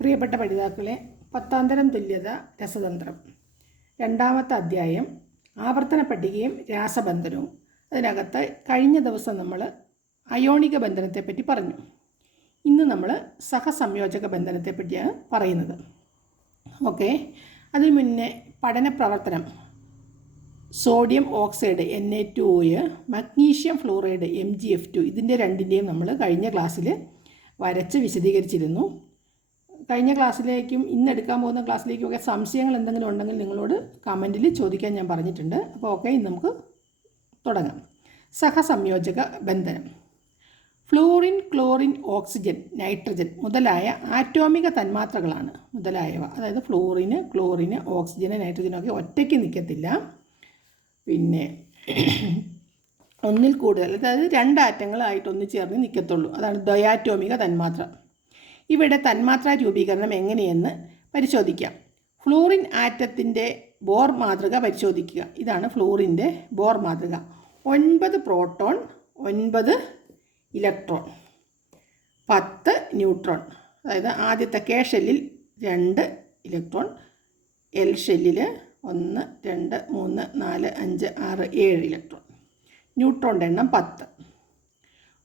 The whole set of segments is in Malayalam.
പ്രിയപ്പെട്ട പഠിതാക്കളെ പത്താന്തരം തുല്യത രസതന്ത്രം. രണ്ടാമത്തെ അധ്യായം ആവർത്തന പട്ടികയും രാസബന്ധനവും. അതിനകത്ത് കഴിഞ്ഞ ദിവസം നമ്മൾ അയോണിക ബന്ധനത്തെപ്പറ്റി പറഞ്ഞു. ഇന്ന് നമ്മൾ സഹസംയോജക ബന്ധനത്തെപ്പറ്റിയാണ് പറയുന്നത്. ഓക്കെ അതിന് മുന്നേ പഠന പ്രവർത്തനം. Sodium oxide N A two O magnesium fluoride M G F two ഇതിന്റെ രണ്ടിന്റെയും നമ്മൾ കഴിഞ്ഞ ക്ലാസ്സിൽ വരച്ച് വിശദീകരിച്ചിരുന്നു. കഴിഞ്ഞ ക്ലാസ്സിലേക്കും ഇന്ന് എടുക്കാൻ പോകുന്ന ക്ലാസ്സിലേക്കും ഒക്കെ സംശയങ്ങൾ എന്തെങ്കിലും ഉണ്ടെങ്കിൽ നിങ്ങളോട് കമന്റിൽ ചോദിക്കാൻ ഞാൻ പറഞ്ഞിട്ടുണ്ട്. അപ്പോൾ ഓക്കെ ഇന്ന് നമുക്ക് തുടങ്ങാം. സഹസംയോജക ബന്ധനം. ഫ്ലൂറിൻ ക്ലോറിൻ ഓക്സിജൻ നൈട്രജൻ മുതലായ ആറ്റോമിക തന്മാത്രകളാണ് മുതലായവ. അതായത് ഫ്ലൂറിന് ക്ലോറിന് ഓക്സിജന് നൈട്രജനൊക്കെ ഒറ്റയ്ക്ക് നിൽക്കത്തില്ല. പിന്നെ ഒന്നിൽ കൂടുതൽ അതായത് രണ്ട് ആറ്റങ്ങളായിട്ട് ഒന്ന് ചേർന്ന് നിൽക്കത്തുള്ളൂ. അതാണ് ദ്വയാറ്റോമിക തന്മാത്ര. ഇവിടെ തന്മാത്രാ രൂപീകരണം എങ്ങനെയെന്ന് പരിശോധിക്കാം. ഫ്ലൂറിൻ ആറ്റത്തിന്റെ ബോർ മാതൃക പരിശോധിക്കുക. ഇതാണ് ഫ്ലൂറിന്റെ ബോർ മാതൃക. ഒൻപത് പ്രോട്ടോൺ ഒൻപത് ഇലക്ട്രോൺ പത്ത് ന്യൂട്രോൺ. അതായത് ആദ്യത്തെ കെ ഷെല്ലിൽ രണ്ട് ഇലക്ട്രോൺ എൽ ഷെല്ലിൽ ഒന്ന് രണ്ട് മൂന്ന് നാല് അഞ്ച് ആറ് ഏഴ് ഇലക്ട്രോൺ. ന്യൂട്രോണിന്റെ എണ്ണം പത്ത്.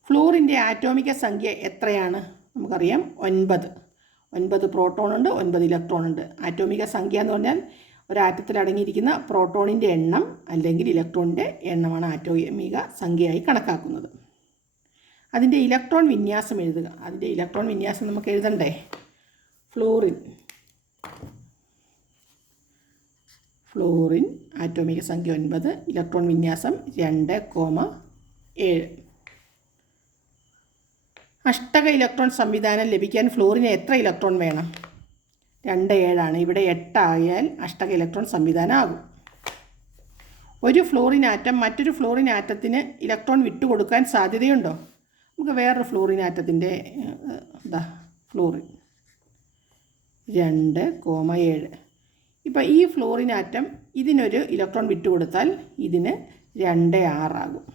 ഫ്ലൂറിന്റെ ആറ്റോമിക സംഖ്യ എത്രയാണ്? നമുക്കറിയാം ഒൻപത്. ഒൻപത് പ്രോട്ടോൺ ഉണ്ട് ഒൻപത് ഇലക്ട്രോൺ ഉണ്ട്. ആറ്റോമിക സംഖ്യ എന്ന് പറഞ്ഞാൽ ഒരാറ്റത്തിൽ അടങ്ങിയിരിക്കുന്ന പ്രോട്ടോണിന്റെ എണ്ണം അല്ലെങ്കിൽ ഇലക്ട്രോണിന്റെ എണ്ണമാണ് ആറ്റോമിക സംഖ്യയായി കണക്കാക്കുന്നത്. അതിന്റെ ഇലക്ട്രോൺ വിന്യാസം എഴുതുക. അതിന്റെ ഇലക്ട്രോൺ വിന്യാസം നമുക്ക് എഴുതണ്ടേ? ഫ്ലോറിൻ ഫ്ലോറിൻ ആറ്റോമിക സംഖ്യ ഒൻപത് ഇലക്ട്രോൺ വിന്യാസം രണ്ട് കോമ ഏഴ്. അഷ്ടക ഇലക്ട്രോൺ സംവിധാനം ലഭിക്കാൻ ഫ്ലോറിന് എത്ര ഇലക്ട്രോൺ വേണം? രണ്ട് ഏഴാണ്. ഇവിടെ എട്ടായാൽ അഷ്ടക ഇലക്ട്രോൺ സംവിധാനം ആകും. ഒരു ഫ്ലോറിൻ ആറ്റം മറ്റൊരു ഫ്ലോറിൻ ആറ്റത്തിന് ഇലക്ട്രോൺ വിട്ടുകൊടുക്കാൻ സാധ്യതയുണ്ടോ? നമുക്ക് വേറൊരു ഫ്ലോറിൻ ആറ്റത്തിന്റെ ഇതാ ഫ്ലോറിൻ രണ്ട് കോമ ഏഴ്. ഇപ്പം ഈ ഫ്ലോറിൻ ആറ്റം ഇതിനൊരു ഇലക്ട്രോൺ വിട്ടുകൊടുത്താൽ ഇതിന് രണ്ട് ആറാകും.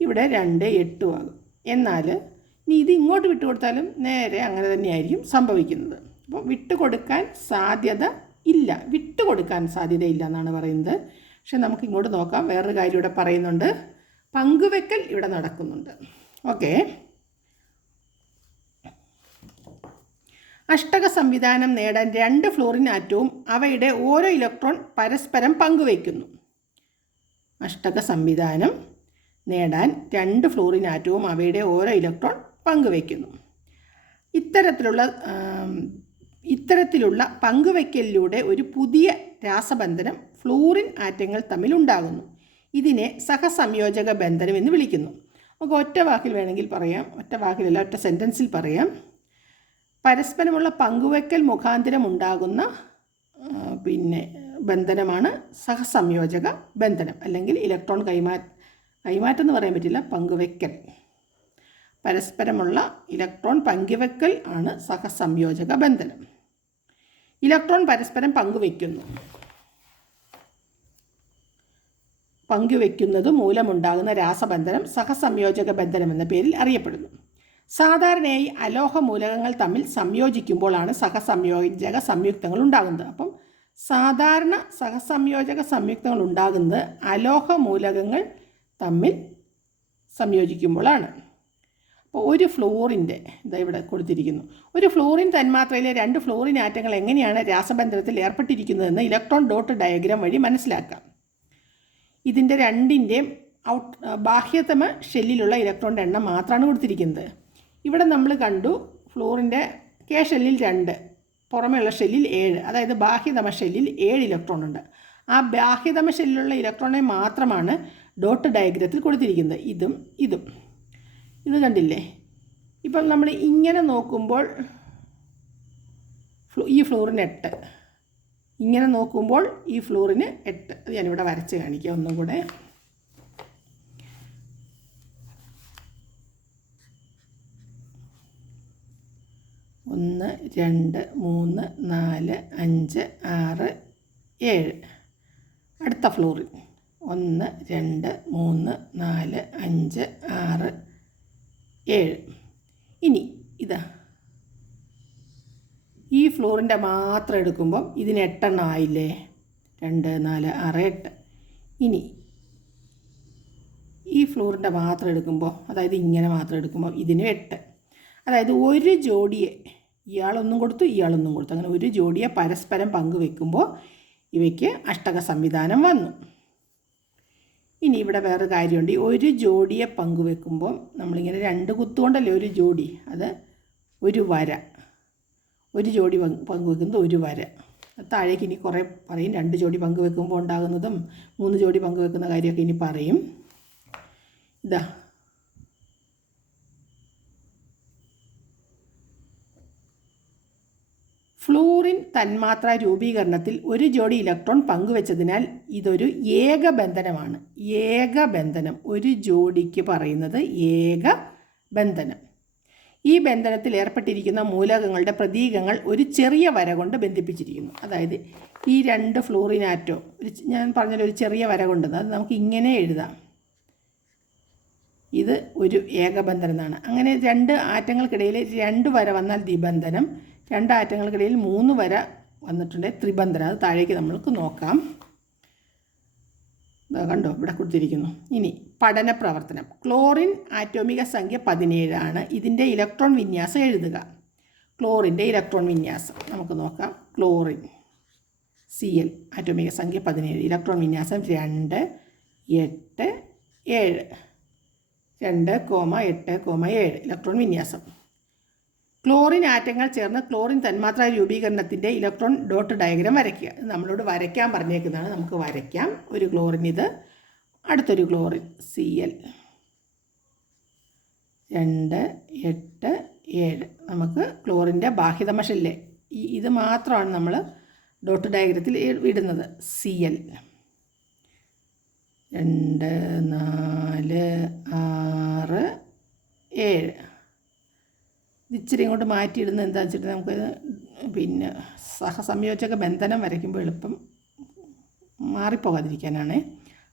ഇവിടെ രണ്ട് എട്ടും ആകും. എന്നാൽ ഇനി ഇത് ഇങ്ങോട്ട് വിട്ടുകൊടുത്താലും നേരെ അങ്ങനെ തന്നെയായിരിക്കും സംഭവിക്കുന്നത്. അപ്പോൾ വിട്ടുകൊടുക്കാൻ സാധ്യത ഇല്ല. വിട്ടുകൊടുക്കാൻ സാധ്യതയില്ല എന്നാണ് പറയുന്നത്. പക്ഷെ നമുക്ക് ഇങ്ങോട്ട് നോക്കാം. വേറൊരു കാര്യം ഇവിടെ പറയുന്നുണ്ട്. പങ്കുവെക്കൽ ഇവിടെ നടക്കുന്നുണ്ട്. ഓക്കെ. അഷ്ടക സംവിധാനം നേടാൻ രണ്ട് ഫ്ലോറിൻ ആറ്റവും അവയുടെ ഓരോ ഇലക്ട്രോൺ പരസ്പരം പങ്കുവയ്ക്കുന്നു അഷ്ടക സംവിധാനം നേടാൻ രണ്ട് ഫ്ലോറിൻ ആറ്റവും അവയുടെ ഓരോ ഇലക്ട്രോൺ പങ്കുവയ്ക്കുന്നു. ഇത്തരത്തിലുള്ള ഇത്തരത്തിലുള്ള പങ്കുവയ്ക്കലിലൂടെ ഒരു പുതിയ രാസബന്ധനം ഫ്ലൂറിൻ ആറ്റങ്ങൾ തമ്മിൽ ഉണ്ടാകുന്നു. ഇതിനെ സഹസംയോജക ബന്ധനം എന്ന് വിളിക്കുന്നു. നമുക്ക് ഒറ്റ വാക്കിൽ വേണമെങ്കിൽ പറയാം. ഒറ്റ വാക്കിലല്ല ഒറ്റ സെന്റൻസിൽ പറയാം. പരസ്പരമുള്ള പങ്കുവയ്ക്കൽ മുഖാന്തരം ഉണ്ടാകുന്ന പിന്നെ ബന്ധനമാണ് സഹസംയോജക ബന്ധനം. അല്ലെങ്കിൽ ഇലക്ട്രോൺ കൈമാറ്റ കൈമാറ്റം എന്ന് പറയാൻ പറ്റില്ല പങ്കുവയ്ക്കൽ. പരസ്പരമുള്ള ഇലക്ട്രോൺ പങ്കുവെക്കൽ ആണ് സഹസംയോജക ബന്ധനം. ഇലക്ട്രോൺ പരസ്പരം പങ്കുവയ്ക്കുന്നു പങ്കുവെക്കുന്നത് മൂലമുണ്ടാകുന്ന രാസബന്ധനം സഹസംയോജക ബന്ധനം എന്ന പേരിൽ അറിയപ്പെടുന്നു. സാധാരണയായി അലോഹ മൂലകങ്ങൾ തമ്മിൽ സംയോജിക്കുമ്പോഴാണ് സഹസംയോജക സംയുക്തങ്ങൾ ഉണ്ടാകുന്നത്. അപ്പം സാധാരണ സഹസംയോജക സംയുക്തങ്ങൾ ഉണ്ടാകുന്നത് അലോഹ മൂലകങ്ങൾ തമ്മിൽ സംയോജിക്കുമ്പോഴാണ് ഒരു ഫ്ലോറിന്റെ ഇതാ ഇവിടെ കൊടുത്തിരിക്കുന്നു. ഒരു ഫ്ലോറിൻ തന്മാത്രയിലെ രണ്ട് ഫ്ലോറിൻ ആറ്റങ്ങൾ എങ്ങനെയാണ് രാസബന്ധനത്തിൽ ഏർപ്പെട്ടിരിക്കുന്നതെന്ന് ഇലക്ട്രോൺ ഡോട്ട് ഡയഗ്രാം വഴി മനസ്സിലാക്കാം. ഇതിന്റെ രണ്ടിന്റെയും ഔട്ട് ബാഹ്യതമ ഷെല്ലിലുള്ള ഇലക്ട്രോണിന്റെ എണ്ണം മാത്രമാണ് കൊടുത്തിരിക്കുന്നത്. ഇവിടെ നമ്മൾ കണ്ടു ഫ്ലോറിന്റെ കെ ഷെല്ലിൽ രണ്ട് പുറമെയുള്ള ഷെല്ലിൽ ഏഴ് അതായത് ബാഹ്യതമ ഷെല്ലിൽ ഏഴ് ഇലക്ട്രോൺ ഉണ്ട്. ആ ബാഹ്യതമ ഷെല്ലിലുള്ള ഇലക്ട്രോണെ മാത്രമാണ് ഡോട്ട് ഡയഗ്രത്തിൽ കൊടുത്തിരിക്കുന്നത്. ഇതും ഇതും. ഇത് കണ്ടില്ലേ? ഇപ്പം നമ്മൾ ഇങ്ങനെ നോക്കുമ്പോൾ ഈ ഫ്ലോറിന് എട്ട്. ഇങ്ങനെ നോക്കുമ്പോൾ ഈ ഫ്ലോറിന് എട്ട്. അത് ഞാനിവിടെ വരച്ച് കാണിക്കാം ഒന്നും കൂടെ. ഒന്ന് രണ്ട് മൂന്ന് നാല് അഞ്ച് ആറ് ഏഴ്. അടുത്ത ഫ്ലോറിൽ ഒന്ന് രണ്ട് മൂന്ന് നാല് അഞ്ച് ആറ് ഏഴ്. ഇനി ഇതാ. ഈ ഫ്ലോറിന്റെ മാത്രം എടുക്കുമ്പം ഇതിന് എട്ടെണ്ണം ആയില്ലേ? രണ്ട് നാല് ആറ് എട്ട്. ഇനി ഈ ഫ്ലോറിന്റെ മാത്രം എടുക്കുമ്പോൾ അതായത് ഇങ്ങനെ മാത്രം എടുക്കുമ്പോൾ ഇതിന് എട്ട്. അതായത് ഒരു ജോഡിയെ ഇയാളൊന്നും കൊടുത്തു ഇയാളൊന്നും കൊടുത്തു. അങ്ങനെ ഒരു ജോഡിയെ പരസ്പരം പങ്കുവെക്കുമ്പോൾ ഇവയ്ക്ക് അഷ്ടക സംവിധാനം വന്നു. ഇനി ഇവിടെ വേറെ കാര്യമുണ്ട്. ഈ ഒരു ജോഡിയെ പങ്കുവെക്കുമ്പോൾ നമ്മളിങ്ങനെ രണ്ട് കുത്തുകൊണ്ടല്ലേ ഒരു ജോഡി? അത് ഒരു വര. ഒരു ജോഡി പങ്ക് പങ്കുവെക്കുന്നത് ഒരു വര. താഴേക്ക് ഇനി കുറേ പറയും. രണ്ട് ജോഡി പങ്കുവെക്കുമ്പോൾ ഉണ്ടാകുന്നതും മൂന്ന് ജോഡി പങ്കുവെക്കുന്ന കാര്യമൊക്കെ ഇനി പറയും. ഇതാ. ഫ്ലൂറിൻ തന്മാത്ര രൂപീകരണത്തിൽ ഒരു ജോഡി ഇലക്ട്രോൺ പങ്കുവച്ചതിനാൽ ഇതൊരു ഏകബന്ധനമാണ്. ഏകബന്ധനം ഒരു ജോഡിക്ക് പറയുന്നത് ഏക ബന്ധനം ഈ ബന്ധനത്തിൽ ഏർപ്പെട്ടിരിക്കുന്ന മൂലകങ്ങളുടെ പ്രതീകങ്ങൾ ഒരു ചെറിയ വര കൊണ്ട് ബന്ധിപ്പിച്ചിരിക്കുന്നു. അതായത് ഈ രണ്ട് ഫ്ലൂറിൻ ആറ്റോ ഞാൻ പറഞ്ഞ ഒരു ചെറിയ വര കൊണ്ട് അത് നമുക്ക് ഇങ്ങനെ എഴുതാം. ഇത് ഒരു ഏകബന്ധനമാണ്. അങ്ങനെ രണ്ട് ആറ്റങ്ങൾക്കിടയിൽ രണ്ട് വര വന്നാൽ ദ്വിബന്ധനം രണ്ട് ആറ്റങ്ങൾക്കിടയിൽ മൂന്ന് വര വന്നിട്ടുണ്ട്. ത്രിബന്ധനം അത് താഴേക്ക് നമ്മൾക്ക് നോക്കാം. കണ്ടോ ഇവിടെ കൊടുത്തിരിക്കുന്നു. ഇനി പഠന പ്രവർത്തനം. ക്ലോറിൻ ആറ്റോമിക സംഖ്യ പതിനേഴാണ്. ഇതിന്റെ ഇലക്ട്രോൺ വിന്യാസം എഴുതുക. ക്ലോറിന്റെ ഇലക്ട്രോൺ വിന്യാസം. നമുക്ക് നോക്കാം. ക്ലോറിൻ സി എൽ ആറ്റോമിക സംഖ്യ പതിനേഴ്. ഇലക്ട്രോൺ വിന്യാസം രണ്ട് എട്ട് ഏഴ്. രണ്ട് കോമ എട്ട് കോമ ഏഴ്. ഇലക്ട്രോൺ വിന്യാസം. ക്ലോറിൻ ആറ്റങ്ങൾ ചേർന്ന് ക്ലോറിൻ തന്മാത്ര രൂപീകരണത്തിന്റെ ഇലക്ട്രോൺ ഡോട്ട് ഡയഗ്രാം വരയ്ക്കുക. നമ്മളോട് വരയ്ക്കാൻ പറഞ്ഞേക്കുന്നതാണ്. നമുക്ക് വരയ്ക്കാം. ഒരു ക്ലോറിൻ ഇത്. അടുത്തൊരു ക്ലോറിൻ സി എൽ രണ്ട് എട്ട് ഏഴ്. നമുക്ക് ക്ലോറിന്റെ ബാഹ്യതമഷല്ലേ ഈ ഇത് മാത്രമാണ് നമ്മൾ ഡോട്ട് ഡയഗ്രത്തിൽ ഇടുന്നത്. സി എൽ രണ്ട് നാല് ആറ് ഏഴ്. ഇച്ചിരി ഇങ്ങോട്ട് മാറ്റിയിടുന്നത് എന്താ വെച്ചിട്ട് നമുക്ക് പിന്നെ സഹസംയോജക ബന്ധനം വരയ്ക്കുമ്പോൾ എളുപ്പം മാറിപ്പോകാതിരിക്കാനാണ്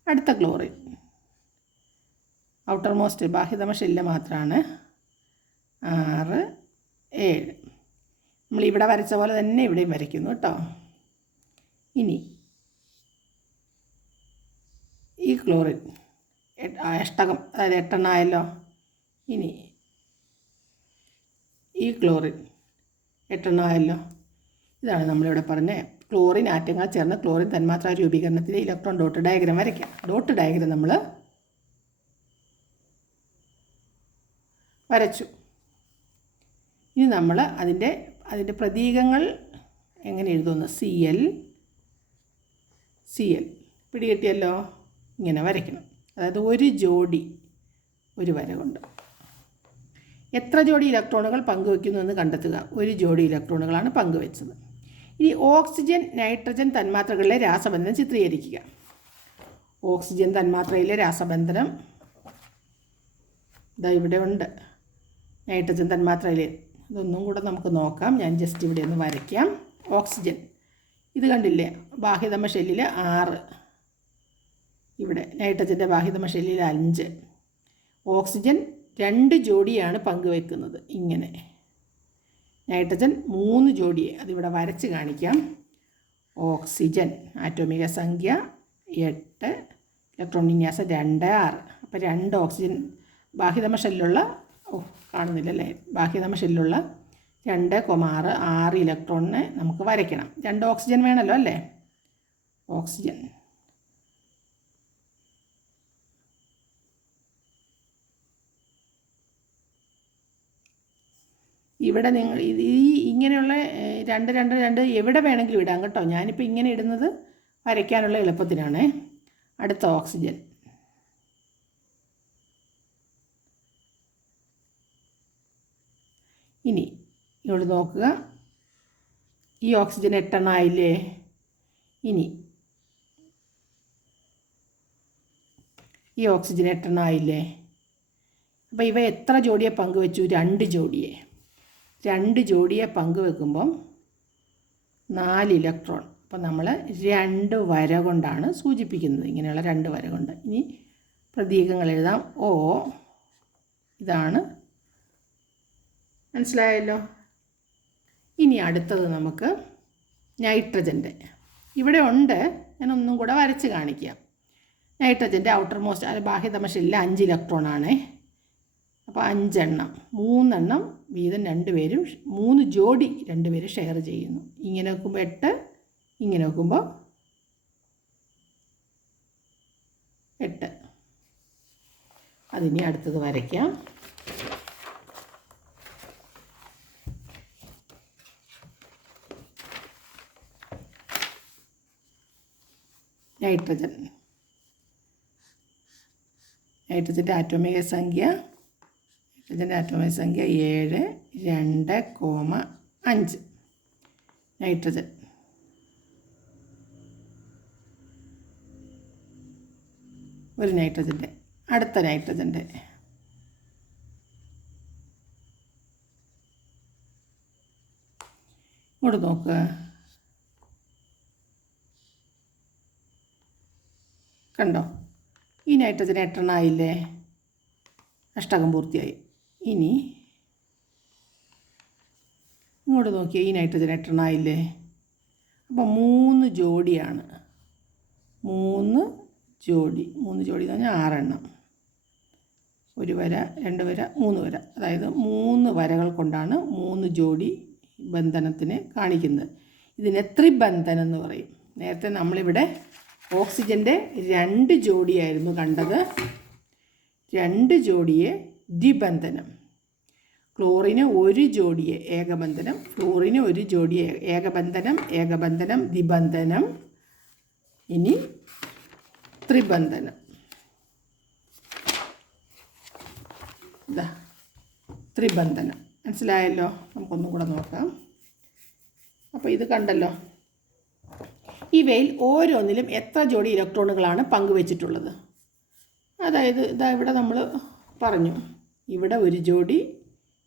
അടുത്ത ക്ലോറിൻ. ഔട്ടർ മോസ്റ്റ് ബാഹ്യതമശില്ല മാത്രമാണ്. ആറ് ഏഴ്. നമ്മൾ ഇവിടെ വരച്ച പോലെ തന്നെ ഇവിടെയും വരയ്ക്കുന്നു കേട്ടോ. ഇനി ഈ ക്ലോറിൻ അഷ്ടകം അതായത് എട്ടെണ്ണമായല്ലോ ഇനി ഈ ക്ലോറിൻ. എട്ടെണ്ണമായല്ലോ. ഇതാണ് നമ്മളിവിടെ പറഞ്ഞ ക്ലോറിൻ ആറ്റങ്ങൾ ചേർന്ന് ക്ലോറിൻ തന്മാത്ര രൂപീകരണത്തിലെ ഇലക്ട്രോൺ ഡോട്ട് ഡയഗ്രാം വരയ്ക്കാം. ഡോട്ട് ഡയഗ്രാം നമ്മൾ വരച്ചു. ഇനി നമ്മൾ അതിന്റെ അതിന്റെ പ്രതീകങ്ങൾ എങ്ങനെ എഴുതുന്നു? C L C L പിടികിട്ടിയല്ലോ? ഇങ്ങനെ വരയ്ക്കണം. അതായത് ഒരു ജോഡി ഒരു വര കൊണ്ട്. എത്ര ജോഡി ഇലക്ട്രോണുകൾ പങ്കുവയ്ക്കുന്നു എന്ന് കണ്ടെത്തുക? ഒരു ജോഡി ഇലക്ട്രോണുകളാണ് പങ്കുവെച്ചത്. ഇനി ഓക്സിജൻ നൈട്രജൻ തന്മാത്രകളിലെ രാസബന്ധനം ചിത്രീകരിക്കുക. ഓക്സിജൻ തന്മാത്രയിലെ രാസബന്ധനം. ഇതാ ഇവിടെ ഉണ്ട്. നൈട്രജൻ തന്മാത്രയിലെ. ഇതൊന്നും കൂടെ നമുക്ക് നോക്കാം. ഞാൻ ജസ്റ്റ് ഇവിടെ ഒന്ന് വരയ്ക്കാം. ഓക്സിജൻ. ഇത് കണ്ടില്ലേ? ബാഹ്യതമ ഷെല്ലിൽ ആറ്. ഇവിടെ നൈട്രജന്റെ ബാഹ്യതമ ഷെല്ലിൽ അഞ്ച്. ഓക്സിജൻ രണ്ട് ജോഡിയാണ് പങ്കുവെക്കുന്നത്. ഇങ്ങനെ. നൈട്രജൻ മൂന്ന് ജോഡിയെ അതിവിടെ വരച്ച് കാണിക്കാം. ഓക്സിജൻ ആറ്റോമിക സംഖ്യ എട്ട് ഇലക്ട്രോൺ വിന്യാസം രണ്ട് ആറ്. അപ്പോൾ രണ്ട് ഓക്സിജൻ ബാഹ്യതമ ഷെല്ലുള്ള ഓ കാണുന്നില്ലല്ലേ? ബാഹ്യതമ ഷെല്ലുള്ള രണ്ട് കൊമ ആറ് ആറ് ഇലക്ട്രോണിനെ നമുക്ക് വരയ്ക്കണം. രണ്ട് ഓക്സിജൻ വേണമല്ലോ അല്ലേ? ഓക്സിജൻ. ഇവിടെ നിങ്ങൾ ഈ ഇങ്ങനെയുള്ള രണ്ട് രണ്ട് രണ്ട് എവിടെ വേണമെങ്കിലും ഇടാം കേട്ടോ. ഞാനിപ്പോൾ ഇങ്ങനെ ഇടുന്നത് വരയ്ക്കാനുള്ള എളുപ്പത്തിനാണേ അടുത്ത ഓക്സിജൻ. ഇനി ഇങ്ങോട്ട് നോക്കുക. ഈ ഓക്സിജൻ എട്ടെണ്ണം ആയില്ലേ? ഇനി ഈ ഓക്സിജൻ എട്ടെണ്ണം ആയില്ലേ? അപ്പോൾ ഇവ എത്ര ജോഡിയെ പങ്കുവെച്ചു? രണ്ട് ജോഡിയെ. രണ്ട് ജോഡിയെ പങ്കുവെക്കുമ്പം നാല് ഇലക്ട്രോൺ. അപ്പോൾ നമ്മൾ രണ്ട് വര കൊണ്ടാണ് സൂചിപ്പിക്കുന്നത്. ഇങ്ങനെയുള്ള രണ്ട് വര കൊണ്ട്. ഇനി പ്രതീകങ്ങൾ എഴുതാം. ഓ ഇതാണ്. മനസ്സിലായല്ലോ? ഇനി അടുത്തത് നമുക്ക് നൈട്രജന്റെ ഇവിടെ ഉണ്ട്. ഞാൻ ഒന്നും കൂടെ വരച്ച് കാണിക്കാം. നൈട്രജന്റെ ഔട്ടർ മോസ്റ്റ് അത് ബാഹ്യതമ ഷെല്ലിൽ അഞ്ച് ഇലക്ട്രോൺ ആണേ അപ്പോൾ അഞ്ചെണ്ണം. മൂന്നെണ്ണം വീതം രണ്ടുപേരും മൂന്ന് ജോഡി രണ്ടുപേരും ഷെയർ ചെയ്യുന്നു. ഇങ്ങനെ നോക്കുമ്പോൾ എട്ട് ഇങ്ങനെ നോക്കുമ്പോൾ എട്ട്. അതിനി അടുത്തത് വരയ്ക്കാം. നൈട്രജൻ. നൈട്രജന്റെ ആറ്റോമിക സംഖ്യ നൈട്രജന്റെ ആറ്റോമിക സംഖ്യ ഏഴ് രണ്ട് കോമ അഞ്ച്. നൈട്രജൻ. ഒരു നൈട്രജന്റെ. അടുത്ത നൈട്രജന്റെ. ഇവിടെ നോക്കുക കണ്ടോ? ഈ നൈട്രജൻ എട്ടെണ്ണം ആയില്ലേ അഷ്ടകം പൂർത്തിയായി. ഇനി ഇങ്ങോട്ട് നോക്കിയാൽ ഈ നൈട്രജൻ എട്ടെണ്ണായില്ലേ അപ്പം മൂന്ന് ജോഡിയാണ്. മൂന്ന് ജോഡി. മൂന്ന് ജോഡി എന്ന് പറഞ്ഞാൽ ആറെണ്ണം. ഒരു വര രണ്ട് വര മൂന്ന് വര. അതായത് മൂന്ന് വരകൾ കൊണ്ടാണ് മൂന്ന് ജോഡി ബന്ധനത്തിനെ കാണിക്കുന്നത്. ഇതിനെ ത്രിബന്ധനം എന്ന് പറയും. നേരത്തെ നമ്മളിവിടെ ഓക്സിജന്റെ രണ്ട് ജോഡിയായിരുന്നു കണ്ടത്. രണ്ട് ജോഡിയെ ദ്വിബന്ധനം. ക്ലോറിന് ഒരു ജോഡിയെ ഏകബന്ധനം ഫ്ലോറിന് ഒരു ജോഡിയെ ഏകബന്ധനം ഏകബന്ധനം ദ്വിബന്ധനം ഇനി ത്രിബന്ധനം. ത്രിബന്ധനം. മനസ്സിലായല്ലോ? നമുക്കൊന്നും കൂടെ നോക്കാം. അപ്പോൾ ഇത് കണ്ടല്ലോ. ഇവയിൽ ഓരോന്നിലും എത്ര ജോഡി ഇലക്ട്രോണുകളാണ് പങ്കുവച്ചിട്ടുള്ളത്? അതായത് ഇതാ ഇവിടെ നമ്മൾ പറഞ്ഞു. ഇവിടെ ഒരു ജോഡി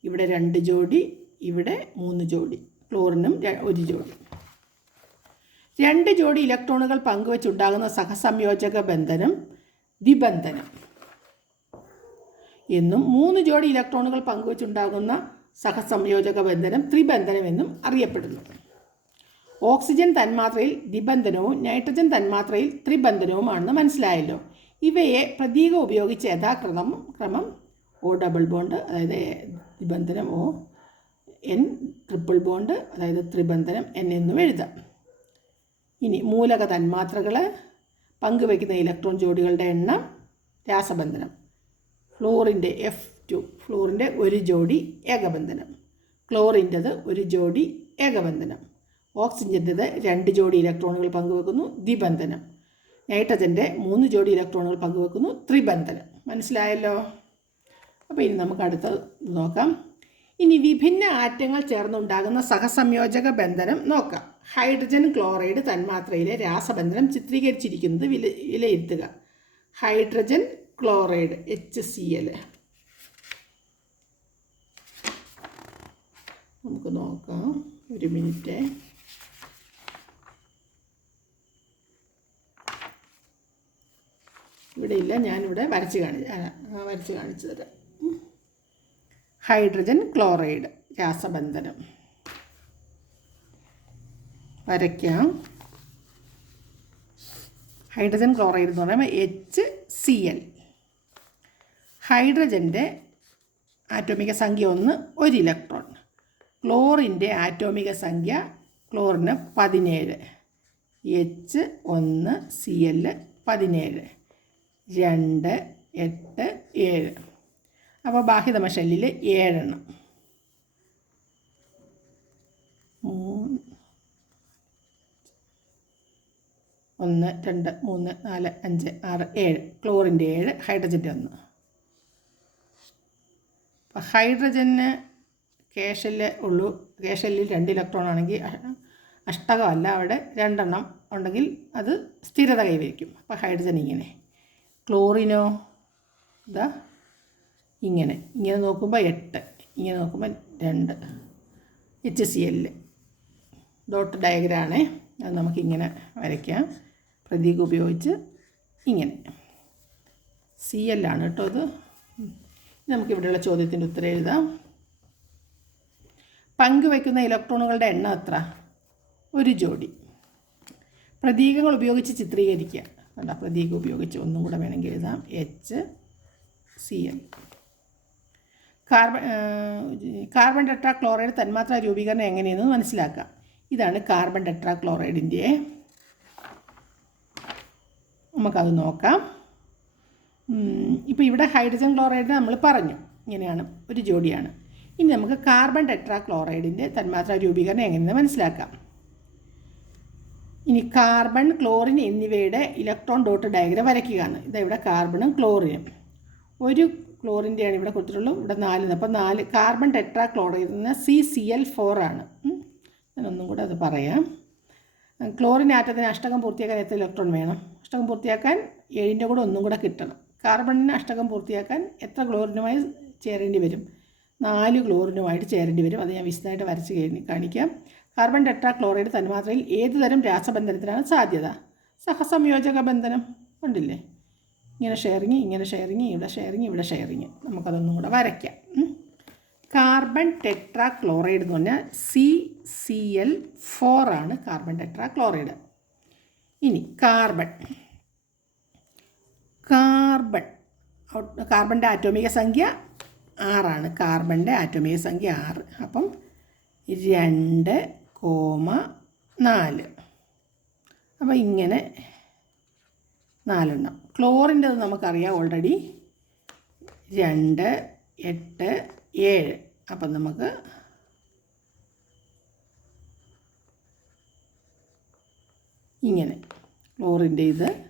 ഇവിടെ രണ്ട് ജോഡി ഇവിടെ മൂന്ന് ജോഡി ക്ലോറിനും ഒരു ജോഡി. രണ്ട് ജോഡി ഇലക്ട്രോണുകൾ പങ്കുവച്ചുണ്ടാകുന്ന സഹസംയോജക ബന്ധനം ദ്വിബന്ധനം എന്നും മൂന്ന് ജോഡി ഇലക്ട്രോണുകൾ പങ്കുവച്ചുണ്ടാകുന്ന സഹസംയോജക ബന്ധനം ത്രിബന്ധനം എന്നും അറിയപ്പെടുന്നു. ഓക്സിജൻ തന്മാത്രയിൽ ദ്വിബന്ധനവും നൈട്രജൻ തന്മാത്രയിൽ ത്രിബന്ധനവുമാണെന്ന് മനസ്സിലായല്ലോ. ഇവയെ പ്രതീകം ഉപയോഗിച്ച് യഥാക്രമം ക്രമം ഒ ഡബിൾ ബോണ്ട് അതായത് നിബന്ധനം ഒ എൻ ട്രിപ്പിൾ ബോണ്ട് അതായത് ത്രിബന്ധനം എൻ എന്നും എഴുതാം. ഇനി മൂലക തന്മാത്രകൾ പങ്കുവയ്ക്കുന്ന ഇലക്ട്രോൺ ജോഡികളുടെ എണ്ണം രാസബന്ധനം. ഫ്ലോറിന്റെ എഫ് ടു ഫ്ലോറിന്റെ ഒരു ജോഡി ഏകബന്ധനം. ക്ലോറിന്റെത് ഒരു ജോഡി ഏകബന്ധനം. ഓക്സിജന്റെത് രണ്ട് ജോഡി ഇലക്ട്രോണുകൾ പങ്കുവെക്കുന്നു ദ്വിബന്ധനം. നൈട്രജന്റെ മൂന്ന് ജോഡി ഇലക്ട്രോണുകൾ പങ്കുവെക്കുന്നു ത്രിബന്ധനം. മനസ്സിലായല്ലോ? അപ്പോൾ ഇനി നമുക്ക് അടുത്തത് നോക്കാം. ഇനി വിഭിന്ന ആറ്റങ്ങൾ ചേർന്നുണ്ടാകുന്ന സഹസംയോജക ബന്ധനം നോക്കാം. ഹൈഡ്രജൻ ക്ലോറൈഡ് തന്മാത്രയിലെ രാസബന്ധനം ചിത്രീകരിച്ചിരിക്കുന്നത് വില വിലയിരുത്തുക. Hydrogen chloride H C L നമുക്ക് നോക്കാം. ഒരു മിനിറ്റ്. ഇവിടെ ഇല്ല ഞാനിവിടെ വരച്ച് കാണിച്ചു വരച്ച് കാണിച്ചു തരാം. ഹൈഡ്രജൻ ക്ലോറൈഡ് രാസബന്ധനം. വരയ്ക്കാം. ഹൈഡ്രജൻ ക്ലോറൈഡ് എന്ന് പറയുമ്പോൾ എച്ച് സി എൽ ഹൈഡ്രജന്റെ ആറ്റോമിക സംഖ്യ ഒന്ന് ഒരു ഇലക്ട്രോൺ. ക്ലോറിന്റെ ആറ്റോമിക സംഖ്യ ക്ലോറിന് പതിനേഴ്. എച്ച് ഒന്ന് സി എൽ പതിനേഴ്. രണ്ട് എട്ട് ഏഴ്. അപ്പോൾ ബാഹ്യതമ ഷെല്ലിൽ ഏഴെണ്ണം. മൂന്ന് ഒന്ന് രണ്ട് മൂന്ന് നാല് അഞ്ച് ആറ് ഏഴ്. ക്ലോറിന്റെ ഏഴ് ഹൈഡ്രജന്റെ ഒന്ന്. അപ്പോൾ ഹൈഡ്രജന് കേഷൽ ഉള്ളൂ. കേഷലിൽ രണ്ട് ഇലക്ട്രോൺ ആണെങ്കിൽ അഷ്ടകമല്ല. അവിടെ രണ്ടെണ്ണം ഉണ്ടെങ്കിൽ അത് സ്ഥിരത കൈവരിക്കും. അപ്പോൾ ഹൈഡ്രജൻ ഇങ്ങനെ ക്ലോറിനോ ഇതാ ഇങ്ങനെ. ഇങ്ങനെ നോക്കുമ്പോൾ എട്ട്. ഇങ്ങനെ നോക്കുമ്പോൾ രണ്ട്. എച്ച് സി എല്ല് ഡോട്ട് ഡയഗ്രാണേ അത് നമുക്കിങ്ങനെ വരയ്ക്കാം. പ്രതീകം ഉപയോഗിച്ച് ഇങ്ങനെ. സി ആണ് കേട്ടോ ഇത്. നമുക്കിവിടെയുള്ള ചോദ്യത്തിന്റെ ഉത്തരം എഴുതാം. പങ്കുവയ്ക്കുന്ന ഇലക്ട്രോണുകളുടെ എണ്ണം എത്ര? ഒരു ജോഡി. പ്രതീകങ്ങൾ ഉപയോഗിച്ച് ചിത്രീകരിക്കുക. കണ്ട? പ്രതീകം ഉപയോഗിച്ച് ഒന്നും കൂടെ വേണമെങ്കിൽ എഴുതാം. H C L carbon carbon tetrachloride തന്മാത്ര രൂപീകരണം എങ്ങനെയെന്ന് മനസ്സിലാക്കാം. ഇതാണ് കാർബൺ ടെട്രാ ക്ലോറൈഡിന്റെ നമുക്കത് നോക്കാം. ഇപ്പോൾ ഇവിടെ ഹൈഡ്രജൻ ക്ലോറൈഡ് നമ്മൾ പറഞ്ഞു. ഇങ്ങനെയാണ് ഒരു ജോഡിയാണ്. ഇനി നമുക്ക് കാർബൺ ടെട്രാ ക്ലോറൈഡിന്റെ തന്മാത്ര രൂപീകരണം എങ്ങനെയെന്ന് മനസ്സിലാക്കാം. ഇനി കാർബൺ ക്ലോറിൻ എന്നിവയുടെ ഇലക്ട്രോൺ ഡോട്ട് ഡയഗ്രം വരയ്ക്കുകയാണ്. ഇതാ ഇവിടെ കാർബണും ക്ലോറിനും ഒരു ക്ലോറിന്റെയാണ് ഇവിടെ കൊടുത്തിട്ടുള്ളൂ. ഇവിടെ നാല് അപ്പോൾ നാല് കാർബൺ ടെട്രാ ക്ലോറിന് സി സി എൽ ഫോർ ആണ്. ഞാനൊന്നും കൂടെ അത് പറയാം. ക്ലോറിൻ ആറ്റത്തിന് അഷ്ടകം പൂർത്തിയാക്കാൻ എത്ര ഇലക്ട്രോൺ വേണം? അഷ്ടകം പൂർത്തിയാക്കാൻ ഏഴിന്റെ കൂടെ ഒന്നും കൂടെ കിട്ടണം. കാർബണിന് അഷ്ടകം പൂർത്തിയാക്കാൻ എത്ര ക്ലോറിനുമായി ചേരേണ്ടി വരും? നാല് ക്ലോറിനുമായിട്ട് ചേരേണ്ടി വരും. അത് ഞാൻ വിശദമായിട്ട് വരച്ച് കാണിക്കാം. കാർബൺ ടെട്രാ ക്ലോറൈഡ് തന്മാത്രയിൽ ഏത് തരം രാസബന്ധനത്തിനാണ് സാധ്യത? സഹസംയോജക ബന്ധനം ഉണ്ടില്ലേ? ഇങ്ങനെ ഷെയറിങ് ഇങ്ങനെ ഷെയറിങ് ഇവിടെ ഷെയറിങ് ഇവിടെ ഷെയറിങ്. നമുക്കതൊന്നും കൂടെ വരയ്ക്കാം. കാർബൺ ടെട്രാ ക്ലോറൈഡ് എന്ന് പറഞ്ഞാൽ സി സി എൽ ഫോർ ആണ് കാർബൺ ടെട്രാ ക്ലോറൈഡ് ഇനി കാർബൺ. കാർബൺ. കാർബണിന്റെ ആറ്റോമിക സംഖ്യ ആറാണ്. കാർബണിന്റെ ആറ്റോമിക സംഖ്യ ആറ്. അപ്പം രണ്ട് കോമ നാല്. അപ്പോൾ ഇങ്ങനെ നാലെണ്ണം. ക്ലോറിന്റെത് നമുക്കറിയാം ഓൾറെഡി രണ്ട് എട്ട് ഏഴ്. അപ്പം നമുക്ക് ഇങ്ങനെ. ക്ലോറിന്റെ ഇത്.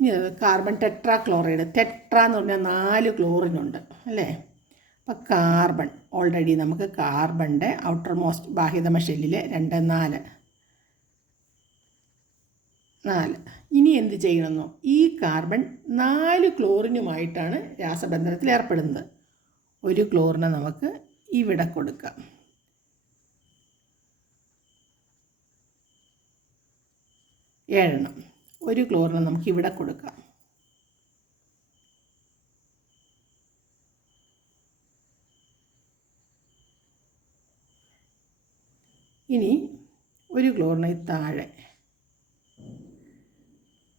ഇനി അത് കാർബൺ ടെട്രാ ക്ലോറൈഡ് ടെട്ര എന്ന് പറഞ്ഞാൽ നാല് ക്ലോറിനുണ്ട് അല്ലേ? അപ്പം കാർബൺ ഓൾറെഡി നമുക്ക് കാർബണിന്റെ ഔട്ടർ മോസ്റ്റ് ബാഹ്യതമ ഷെല്ലിൽ രണ്ട് നാല്. നാല്. ഇനി എന്ത് ചെയ്യണമെന്നോ? ഈ കാർബൺ നാല് ക്ലോറിനുമായിട്ടാണ് രാസബന്ധനത്തിൽ ഏർപ്പെടുന്നത്. ഒരു ക്ലോറിനെ നമുക്ക് ഇവിടെ കൊടുക്കാം. ഏഴെണ്ണം. ഒരു ക്ലോറിനെ നമുക്ക് ഇവിടെ കൊടുക്കാം. ഇനി ഒരു ക്ലോറിന് താഴെ.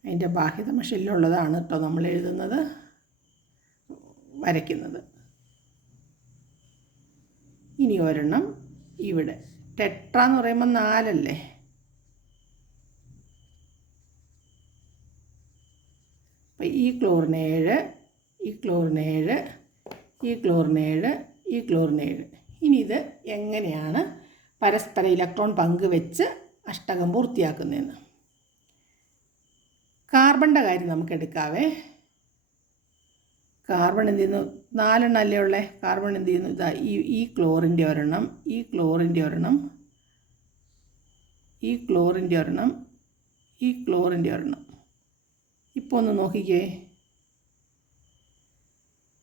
അതിന്റെ ബാഹ്യതമ ഷെല്ലുള്ളതാണ് കേട്ടോ നമ്മൾ എഴുതുന്നത്. വരയ്ക്കുന്നത്. ഇനി ഒരെണ്ണം ഇവിടെ. ടെട്ര എന്ന് പറയുമ്പോൾ നാലല്ലേ? അപ്പം ഈ ക്ലോറിനേഴ് ഈ ക്ലോറിനേഴ് ഈ ക്ലോറിനേഴ് ഈ ക്ലോറിനേഴ്. ഇനി ഇത് എങ്ങനെയാണ് പരസ്പര ഇലക്ട്രോൺ പങ്കുവെച്ച് അഷ്ടകം പൂർത്തിയാക്കുന്നതെന്ന് കാർബണിന്റെ കാര്യം നമുക്ക് എടുക്കാവേ കാർബൺ എന്ത് ചെയ്യുന്നു? നാലെണ്ണം അല്ലേ ഉള്ളേ? കാർബൺ എന്ത് ചെയ്യുന്നു? ഇതാ ഈ ഈ ക്ലോറിന്റെ ഒരെണ്ണം ഈ ക്ലോറിന്റെ ഒരെണ്ണം ഈ ക്ലോറിന്റെ ഒരെണ്ണം ഈ ക്ലോറിന്റെ ഒരെണ്ണം. ഇപ്പോൾ ഒന്ന് നോക്കിക്കേ.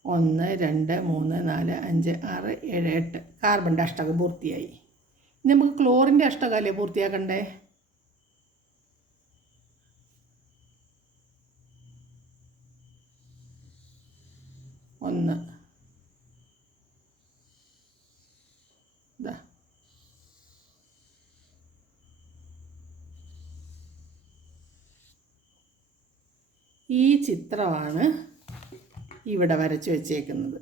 ഒന്ന് രണ്ട് മൂന്ന് നാല് അഞ്ച് ആറ് ഏഴ് എട്ട്. കാർബൺ അഷ്ടകം പൂർത്തിയായി. നമുക്ക് ക്ലോറിന്റെ അഷ്ടകാലേ പൂർത്തിയാക്കണ്ടേ? ഒന്ന്. ഈ ചിത്രമാണ് ഇവിടെ വരച്ച് വച്ചേക്കുന്നത്.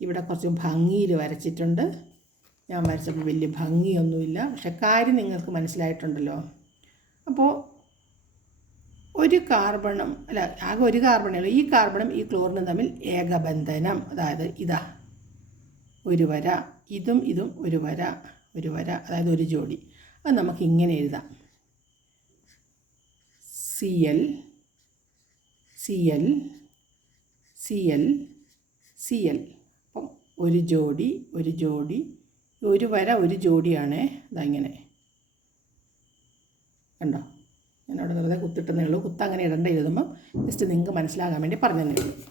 ഇവിടെ കുറച്ച് ഭംഗിയിൽ വരച്ചിട്ടുണ്ട്. ഞാൻ വരച്ചപ്പോൾ വലിയ ഭംഗിയൊന്നുമില്ല. പക്ഷെ കാര്യം നിങ്ങൾക്ക് മനസ്സിലായിട്ടുണ്ടല്ലോ. അപ്പോൾ ഒരു കാർബണും അല്ല ആകെ ഒരു കാർബണേ ഉള്ളൂ. ഈ കാർബണും ഈ ക്ലോറിനും തമ്മിൽ ഏകബന്ധനം. അതായത് ഇതാ ഒരു വര ഇതും ഇതും ഒരു വര ഒരു വര അതായത് ഒരു ജോഡി. അത് നമുക്ക് ഇങ്ങനെ എഴുതാം. C L C L C L C L അപ്പം ഒരു ജോഡി ഒരു ജോഡി ഒരു വര ഒരു ജോഡിയാണേ. ഇതങ്ങനെ കണ്ടോ? ഞാനവിടെ വെറുതെ കുത്തിട്ടെന്നേ ഉള്ളൂ. കുത്ത് അങ്ങനെ ഇടണ്ട എഴുതുമ്പം ജസ്റ്റ് നിങ്ങൾക്ക് മനസ്സിലാകാൻ വേണ്ടി പറഞ്ഞു ഉള്ളൂ.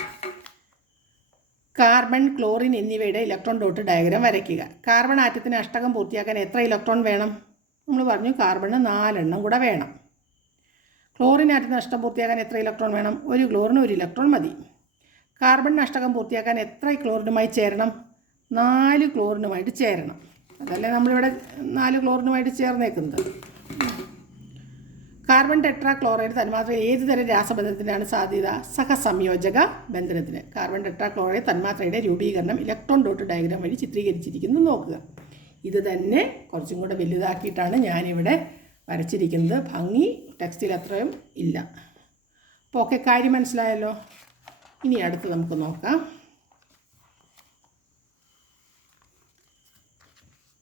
കാർബൺ ക്ലോറിൻ എന്നിവയുടെ ഇലക്ട്രോൺ ഡോട്ട് ഡയഗ്രാം വരയ്ക്കുക. കാർബൺ ആറ്റത്തിന് അഷ്ടകം പൂർത്തിയാക്കാൻ എത്ര ഇലക്ട്രോൺ വേണം? നമ്മൾ പറഞ്ഞു കാർബണ് നാലെണ്ണം കൂടെ വേണം. ക്ലോറിൻ ആറ്റത്തിന് അഷ്ടം പൂർത്തിയാക്കാൻ എത്ര ഇലക്ട്രോൺ വേണം? ഒരു ക്ലോറിന് ഒരു ഇലക്ട്രോൺ മതി. കാർബൺ അഷ്ടകം പൂർത്തിയാക്കാൻ എത്ര ക്ലോറിനുമായി ചേരണം? നാല് ക്ലോറിനുമായിട്ട് ചേരണം. അതല്ലേ നമ്മളിവിടെ നാല് ക്ലോറിനുമായിട്ട് ചേർന്നേക്കുന്നത്. കാർബൺ ടെട്രാ ക്ലോറൈഡ് തന്മാത്ര ഏത് തരം രാസബന്ധത്തിനാണ് സാധ്യത? സഹസംയോജക ബന്ധനത്തിന്. കാർബൺ ടെട്രാ ക്ലോറൈഡ് തന്മാത്രയുടെ രൂപീകരണം ഇലക്ട്രോൺ ഡോട്ട് ഡയഗ്രാം വഴി ചിത്രീകരിച്ചിരിക്കുന്നു നോക്കുക. ഇത് തന്നെ കുറച്ചും കൂടെ വലുതാക്കിയിട്ടാണ് ഞാനിവിടെ വരച്ചിരിക്കുന്നത്. ഭംഗി ടെക്സ്റ്റിൽ അത്രയും ഇല്ല. അപ്പോൾ ഓക്കെ കാര്യം മനസ്സിലായല്ലോ? ഇനി അടുത്ത് നമുക്ക് നോക്കാം.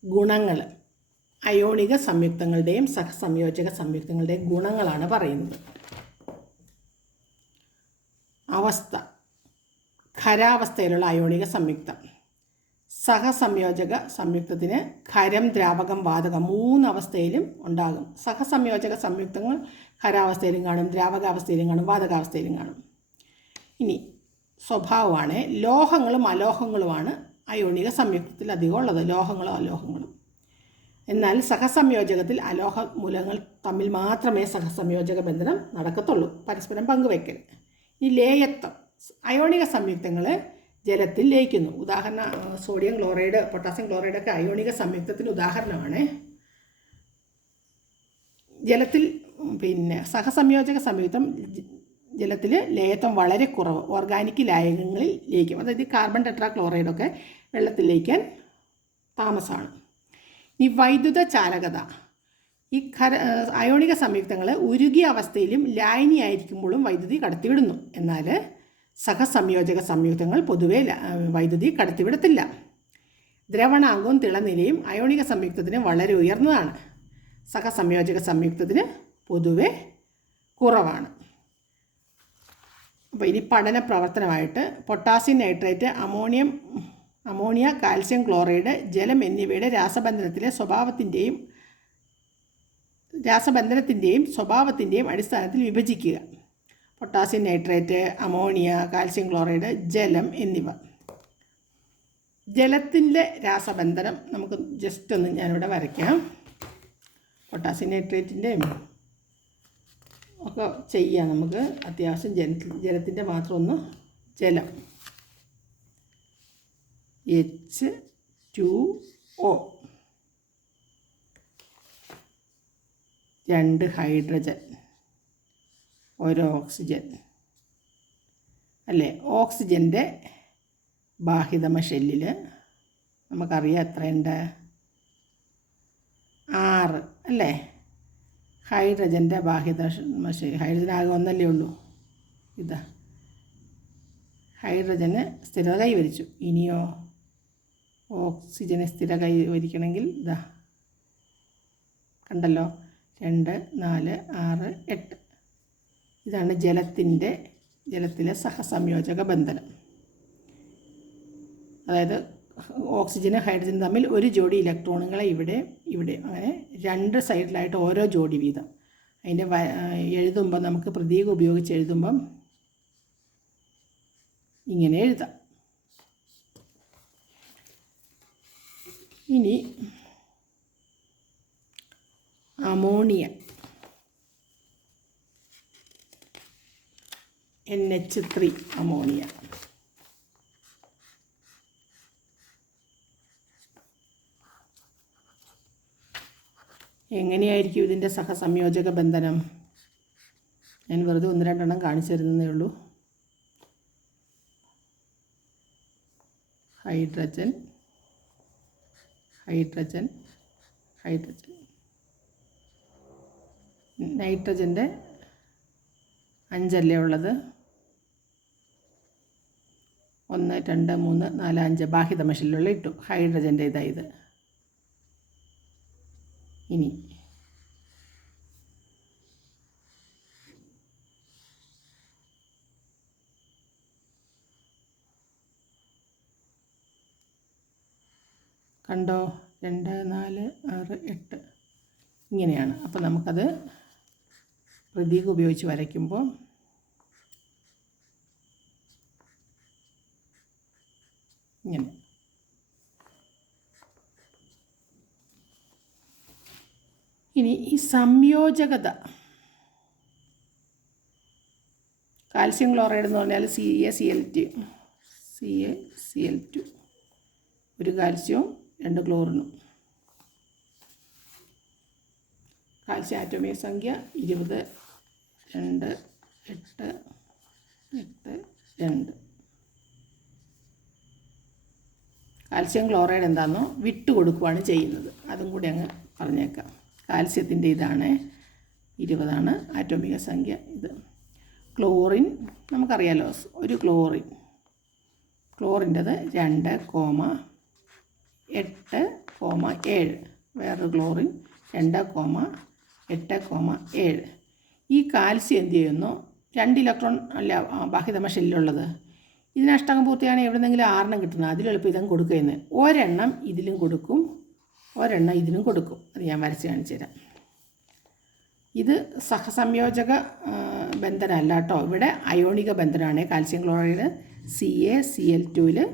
ഗുണങ്ങൾ അയോണിക സംയുക്തങ്ങളുടെയും സഹസംയോജക സംയുക്തങ്ങളുടെയും ഗുണങ്ങളാണ് പറയുന്നത്. അവസ്ഥ. ഖരാവസ്ഥയിലുള്ള അയോണിക സംയുക്തം. സഹസംയോജക സംയുക്തത്തിന് ഖരം ദ്രാവകം വാതകം മൂന്നവസ്ഥയിലും ഉണ്ടാകും. സഹസംയോജക സംയുക്തങ്ങൾ ഖരാവസ്ഥയിലും കാണും ദ്രാവകാവസ്ഥയിലും കാണും വാതകാവസ്ഥയിലും കാണും. ഇനി സ്വഭാവമാണ് ലോഹങ്ങളും അലോഹങ്ങളുമാണ് അയോണിക സംയുക്തത്തിൽ അധികം ഉള്ളത് ലോഹങ്ങളും അലോഹങ്ങളും. എന്നാൽ സഹസംയോജകത്തിൽ അലോഹ മൂലങ്ങൾ തമ്മിൽ മാത്രമേ സഹസംയോജക ബന്ധനം നടക്കത്തുള്ളൂ. പരസ്പരം പങ്കുവയ്ക്കൽ ഈ ലേയത്വം അയോണിക സംയുക്തങ്ങൾ ജലത്തിൽ ലയിക്കുന്നു. ഉദാഹരണം സോഡിയം ക്ലോറൈഡ് പൊട്ടാസ്യം ക്ലോറൈഡ് ഒക്കെ അയോണിക സംയുക്തത്തിന് ഉദാഹരണമാണ്. ജലത്തിൽ പിന്നെ സഹസംയോജക സംയുക്തം ജലത്തിൽ ലേയത്വം വളരെ കുറവ്. ഓർഗാനിക് ലായകങ്ങളിൽ ലയിക്കും. അതായത് കാർബൺ ടെട്രാ ക്ലോറൈഡൊക്കെ വെള്ളത്തിൽ ലയിക്കാൻ താമസമാണ് ഈ വൈദ്യുത ചാലകത ഈ ഖര അയോണിക സംയുക്തങ്ങൾ ഉരുകിയ അവസ്ഥയിലും ലായനിയായിരിക്കുമ്പോഴും വൈദ്യുതി കടത്തിവിടുന്നു. എന്നാൽ സഹസംയോജക സംയുക്തങ്ങൾ പൊതുവെ വൈദ്യുതി കടത്തിവിടത്തില്ല. ദ്രവണാംഗവും തിളനിലയും അയോണിക സംയുക്തത്തിന് വളരെ ഉയർന്നതാണ്. സഹസംയോജക സംയുക്തത്തിന് പൊതുവെ കുറവാണ്. അപ്പോൾ ഇനി പഠന പ്രവർത്തനമായിട്ട് potassium nitrate ammonium ammonia calcium chloride ജലം എന്നിവയുടെ രാസബന്ധനത്തിലെ സ്വഭാവത്തിന്റെയും രാസബന്ധനത്തിന്റെയും സ്വഭാവത്തിന്റെയും അടിസ്ഥാനത്തിൽ വിഭജിക്കുക. Potassium nitrate ammonia calcium chloride ജലം എന്നിവ. ജലത്തിന്റെ രാസബന്ധനം നമുക്ക് ജസ്റ്റ് ഒന്ന് ഞാനിവിടെ വരയ്ക്കാം. പൊട്ടാസ്യം നൈട്രേറ്റിന്റെയും ഒക്കെ ചെയ്യാം നമുക്ക്. അത്യാവശ്യം ജല ജലത്തിന്റെ മാത്രം ഒന്ന് ജലം. എച്ച് ടു ഒ രണ്ട് ഹൈഡ്രജൻ ഒരു ഓക്സിജൻ. അല്ലേ? ഓക്സിജന്റെ ബാഹിതമ ഷെല്ലിൽ നമുക്കറിയാം എത്രയുണ്ട്? ആറ് അല്ലേ? ഹൈഡ്രജന്റെ ബാഹ്യത ഹൈഡ്രജൻ ആകെ ഒന്നല്ലേ ഉള്ളൂ. ഇതാ. ഹൈഡ്രജന് സ്ഥിരത കൈവരിച്ചു. ഇനിയോ ഓക്സിജന് സ്ഥിര കൈവരിക്കണമെങ്കിൽ ഇതാ കണ്ടല്ലോ? രണ്ട് നാല് ആറ് എട്ട്. ഇതാണ് ജലത്തിന്റെ ജലത്തിലെ സഹസംയോജക ബന്ധനം. അതായത് ഓക്സിജനും ഹൈഡ്രജൻ തമ്മിൽ ഒരു ജോഡി ഇലക്ട്രോണുകളെ ഇവിടെ ഇവിടെ അങ്ങനെ രണ്ട് സൈഡിലായിട്ട് ഓരോ ജോഡി വീതം. അതിന്റെ എഴുതുമ്പോൾ നമുക്ക് പ്രതീകം ഉപയോഗിച്ച് എഴുതുമ്പം ഇങ്ങനെ എഴുതാം. ഇനി ammonia N H three ammonia. എങ്ങനെയായിരിക്കും ഇതിന്റെ സഹസംയോജക ബന്ധനം? ഞാൻ വെറുതെ ഒന്ന് രണ്ടെണ്ണം കാണിച്ചു തരുന്നതേ ഉള്ളൂ. Hydrogen hydrogen hydrogen. നൈട്രജന്റെ അഞ്ചല്ലേ ഉള്ളത്? ഒന്ന് രണ്ട് മൂന്ന് നാല് അഞ്ച്. ബാഹ്യത മെഷീനിലുള്ള ഇട്ടു. ഹൈഡ്രജന്റെ ഇതായത് ഇനി കണ്ടോ? രണ്ട് നാല് ആറ് എട്ട്. ഇങ്ങനെയാണ്. അപ്പോൾ നമുക്കത് പ്രതീക ഉപയോഗിച്ച് വരയ്ക്കുമ്പോൾ ഇങ്ങനെ. ഇനി ഈ സംയോജകത. കാൽസ്യം ക്ലോറൈഡ് എന്ന് പറഞ്ഞാൽ C A C L two C A C L two ഒരു കാൽസ്യവും രണ്ട് ക്ലോറിനും. കാൽസ്യം ആറ്റോമിക സംഖ്യ ഇരുപത് രണ്ട് എട്ട് എട്ട് രണ്ട്. കാൽസ്യം ക്ലോറൈഡ് എന്താണെന്നോ വിട്ട് കൊടുക്കുകയാണ് ചെയ്യുന്നത്. അതും കൂടി അങ്ങ് പറഞ്ഞേക്കാം. കാൽസ്യത്തിന്റെ ഇതാണ് ഇരുപതാണ് ആറ്റോമിക സംഖ്യ ഇത്. ക്ലോറിൻ നമുക്കറിയാലോ ഒരു ക്ലോറിൻ. ക്ലോറിന്റെത് രണ്ട് കോമ എട്ട് കോമ ഏഴ്. വേറൊരു ക്ലോറിൻ രണ്ട് കോമ എട്ട് കോമ ഏഴ്. ഈ കാൽസ്യം എന്ത് ചെയ്യുന്നു? രണ്ട് ഇലക്ട്രോൺ അല്ല ബാഹ്യതമ ഷെല്ലിലുള്ളത് ഇതിന് അഷ്ടകം പൂർത്തിയാണ് എവിടെന്നെങ്കിലും ആറെണ്ണം കിട്ടുന്നത് അതിലെളുപ്പം ഇതും കൊടുക്കുന്നത് ഒരെണ്ണം ഇതിലും കൊടുക്കും. ഒരെണ്ണം ഇതിനും കൊടുക്കും. അത് ഞാൻ വരച്ച് കാണിച്ചു തരാം. ഇത് സഹസംയോജക ബന്ധനമല്ല കേട്ടോ. ഇവിടെ അയോണിക ബന്ധനമാണ്. Calcium chloride C A C L ടുവിൽ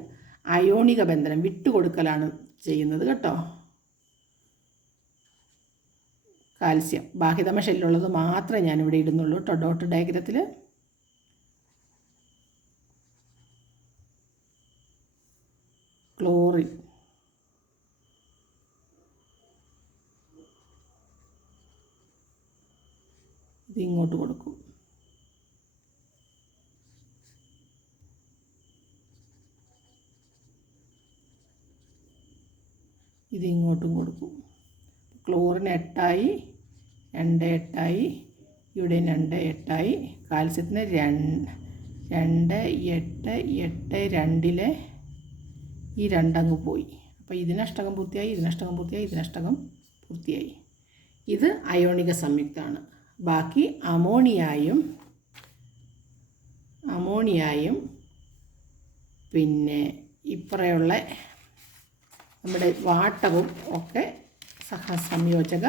അയോണിക ബന്ധനം വിട്ടുകൊടുക്കലാണ് ചെയ്യുന്നത് കേട്ടോ. കാൽസ്യം. ബാഹ്യതമ ഷെല്ലുള്ളത് മാത്രമേ ഞാനിവിടെ ഇടുന്നുള്ളൂ കേട്ടോ. ഡോട്ട് ഡയഗ്രത്തിൽ ക്ലോറിൻ. ഇത് ഇങ്ങോട്ട് കൊടുക്കും. ഇത് ഇങ്ങോട്ടും കൊടുക്കും. ക്ലോറിൻ എട്ടായി രണ്ട് എട്ടായി ഇവിടെ രണ്ട് എട്ടായി. കാൽസ്യത്തിന് രണ്ട് രണ്ട് എട്ട് എട്ട് രണ്ടിലെ ഈ രണ്ടങ്ങ് പോയി. അപ്പോൾ ഇതിനഷ്ടകം പൂർത്തിയായി ഇതിനഷ്ടകം പൂർത്തിയായി ഇതിനഷ്ടകം പൂർത്തിയായി. ഇത് അയോണിക സംയുക്തമാണ്. ബാക്കി അമോണിയായും അമോണിയായും പിന്നെ ഇപ്പറയുള്ള നമ്മുടെ വാട്ടവും ഒക്കെ സഹസംയോജക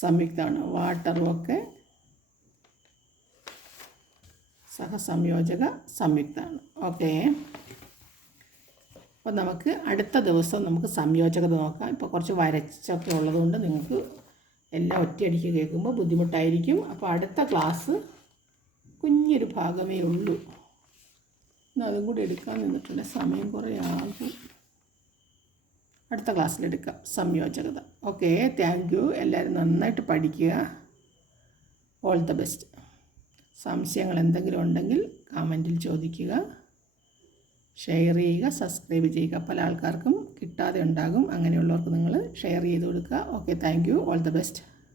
സംയുക്തമാണ്. വാട്ടറും ഒക്കെ സഹസംയോജക സംയുക്തമാണ്. ഓക്കെ. അപ്പോൾ നമുക്ക് അടുത്ത ദിവസം നമുക്ക് സംയോജകത നോക്കാം. ഇപ്പോൾ കുറച്ച് വരച്ചൊക്കെ ഉള്ളതുകൊണ്ട് നിങ്ങൾക്ക് എല്ലാം ഒറ്റയടിക്ക് കേൾക്കുമ്പോൾ ബുദ്ധിമുട്ടായിരിക്കും. അപ്പോൾ അടുത്ത ക്ലാസ് കുഞ്ഞൊരു ഭാഗമേ ഉള്ളൂ. എന്നാൽ അതും കൂടി എടുക്കാൻ നിന്നിട്ടുണ്ട്. സമയം കുറേ ആകും അടുത്ത ക്ലാസ്സിലെടുക്കാം. സംയോജകത. ഓക്കെ താങ്ക് യു എല്ലാവരും നന്നായിട്ട് പഠിക്കുക. ഓൾ ദ ബെസ്റ്റ് സംശയങ്ങൾ എന്തെങ്കിലും ഉണ്ടെങ്കിൽ കമന്റിൽ ചോദിക്കുക. ഷെയർ ചെയ്യുക സബ്സ്ക്രൈബ് ചെയ്യുക. പല ആൾക്കാർക്കും കിട്ടാതെ ഉണ്ടാകും. അങ്ങനെയുള്ളവർക്ക് നിങ്ങൾ ഷെയർ ചെയ്ത് കൊടുക്കുക. Okay thank you all the best